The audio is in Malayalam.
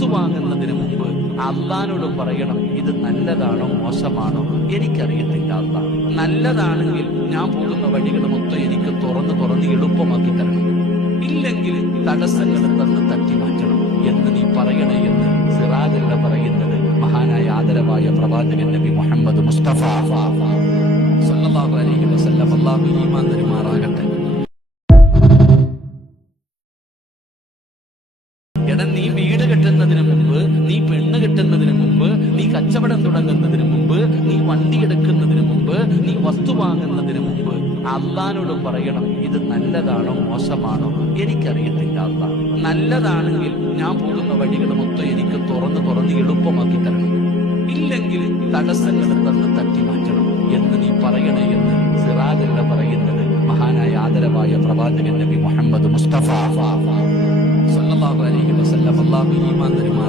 വസ്തു വാങ്ങുന്നതിന് മുമ്പ് അള്ളാനോട് പറയണം, ഇത് നല്ലതാണോ മോശമാണോ എനിക്കറിയത്തില്ല അള്ളാ. നല്ലതാണെങ്കിൽ ഞാൻ പോകുന്ന വഴികൾ മൊത്തം എനിക്ക് തുറന്ന് എളുപ്പമാക്കി തരണം, ഇല്ലെങ്കിൽ തടസ്സങ്ങൾ തന്ന് തട്ടി മാറ്റണം എന്ന് നീ പറയണേ എന്ന് സിറാജല്ല പറയുന്നത് മഹാനായ ആദരവായ പ്രവാചകൻ നബി മുഹമ്മദ് മുസ്തഫ സല്ലല്ലാഹു അലൈഹി വസല്ലം. അല്ലാഹു ഈമാൻ തരുമാറാകട്ടെ. എടാ, നീ വീട് കെട്ടുന്നതിന് മുമ്പ്, നീ പെണ്ണ് കെട്ടുന്നതിന് മുമ്പ്, നീ കച്ചവടം തുടങ്ങുന്നതിന് മുമ്പ്, നീ വണ്ടി എടുക്കുന്നതിന് മുമ്പ്, നീ വസ്തു വാങ്ങുന്നതിന് മുമ്പ് അള്ളാനോട് പറയണം, ഇത് നല്ലതാണോ മോശമാണോ എനിക്കറിയത്തില്ല അള്ളാ. നല്ലതാണെങ്കിൽ ഞാൻ പോകുന്ന വഴികൾ മൊത്തം എനിക്ക് തുറന്ന് എളുപ്പമാക്കി തരണം, ഇല്ലെങ്കിൽ തടസ്സങ്ങൾ തന്ന് തട്ടി മാറ്റണം എന്ന് നീ പറയണേ എന്ന് സിറാജല്ല പറയുന്നത് മഹാനായ ആദരവായ പ്രവാചകൻ നബി മുഹമ്മദ് മുസ്തഫ സല്ലല്ലാഹു അലൈഹി വസല്ലം. അല്ലാഹു ഈമാൻ തരുമാറാകട്ടെ.